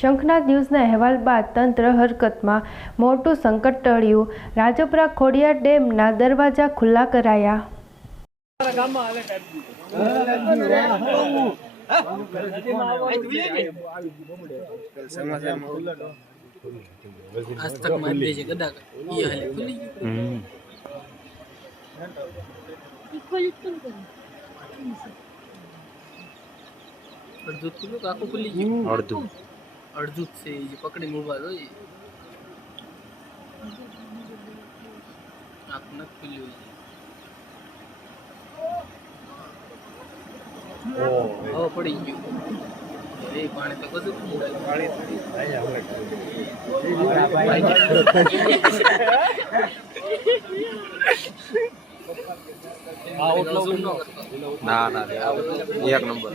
શંખનાથ ન્યૂઝના અહેવાલ બાદ તંત્ર હરકતમાં મોટું સંકટ ટળ્યું. રાજપરા ખોડિયાર ડેમના દરવાજા ખુલ્લા કરાયા. આજ તક મારી દે છે ગદા ઈ હાલે ખુલી ગયું અડધું ખુલ્લું આખું ખુલી ગયું? અડધું. અડધું જ છે જે પકડીને ઊભા જોઈએ આખું નથી. હવે પડી ગયું એ પાણી તો પાણી ના ના, એક નંબર.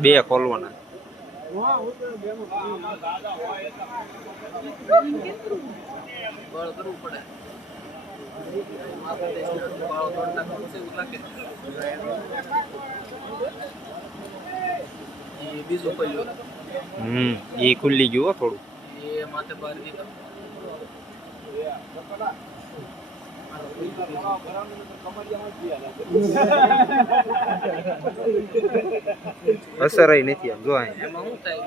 બે ખોલવાના. બળ કરવું પડે માથે દેશના બાળો તોડ છે એવું લાગે એ બીજું ખોલ્યું હમ એ ખુલ્લી ગયું હો થોડું એ માથે બહાર દીધા અસર નથી આમ જો એમાં શું થાય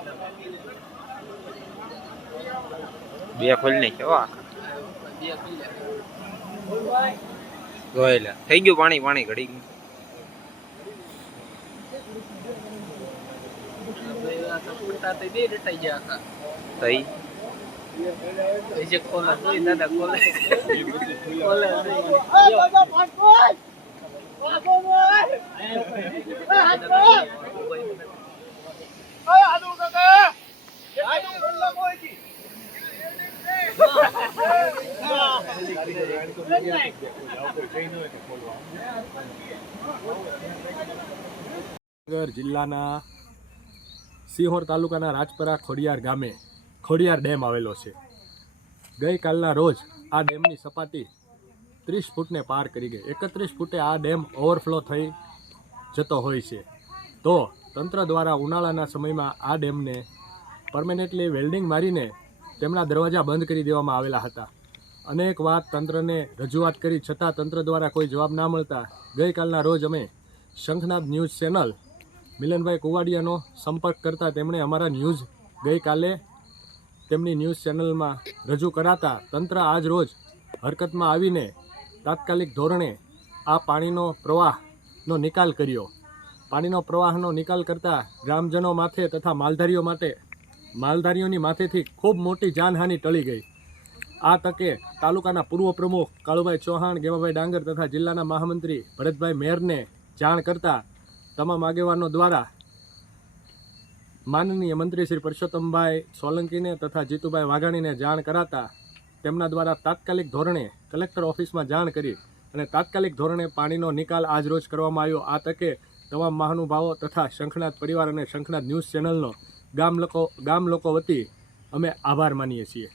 બે ખોલી નાખ્યા હો આખા. બે ખુલ્યા. જોયેલા થઈ ગયું પાણી પાણી ઘડી ગયું હવે આ તો ફૂટા તો બે રટાઈ ગયા આખા તઈ? જે ખોલા જોઈ દાદા નહીં. ભાવનગર જિલ્લાના સિંહોર તાલુકાના રાજપરા ખોડિયાર ગામે ખોડિયાર ડેમ આવેલો છે. ગઈકાલના રોજ આ ડેમની સપાટી ત્રીસ ફૂટને પાર કરી ગઈ. એકત્રીસ ફૂટે આ ડેમ ઓવરફ્લો થઈ જતો હોય છે. તો તંત્ર દ્વારા ઉનાળાના સમયમાં આ ડેમને પરમેનન્ટલી વેલ્ડિંગ મારીને તેમના દરવાજા બંધ કરી દેવામાં આવેલા હતા. અનેક વાત તંત્રને રજૂઆત કરી, છતાં તંત્ર દ્વારા કોઈ જવાબ ના મળતા ગઈકાલના રોજ અમે શંખનાથ ન્યૂઝ ચેનલ મિલનભાઈ કુવાડિયાનો સંપર્ક કરતા તેમણે અમારા ન્યૂઝ ગઈકાલે તેમની ન્યૂઝ ચેનલમાં રજૂ કરાતા તંત્ર આજ રોજ હરકતમાં આવીને તાત્કાલિક ધોરણે આ પાણીનો પ્રવાહનો નિકાલ કર્યો. પાણીનો પ્રવાહનો નિકાલ કરતા ગ્રામજનો માથે તથા માલધારીઓ માટે, માલધારીઓની માથેથી ખૂબ મોટી જાનહાનિ ટળી ગઈ. આ તકે તાલુકાના પૂર્વ પ્રમુખ કાળુભાઈ ચૌહાણ ગેમાભાઈ ડાંગર તથા જિલ્લાના મહામંત્રી ભરતભાઈ મેરને જાણ કરતા તમામ આગેવાનો દ્વારા માનનીય મંત્રી શ્રી પરસોત્તમભાઈ સોલંકીને તથા જીતુભાઈ વાઘાણીને જાણ કરાતા તેમના દ્વારા તાત્કાલિક ધોરણે કલેક્ટર ઓફિસમાં જાણ કરી અને તાત્કાલિક ધોરણે પાણીનો નિકાલ આજ રોજ કરવામાં આવ્યો. આ તકે તમામ મહાનુભાવો તથા શંખનાથ પરિવાર અને શંખનાથ ન્યૂઝ ચેનલનો ગામ લોકો ગામ લોકો વતી અમે આભાર માનીએ છીએ.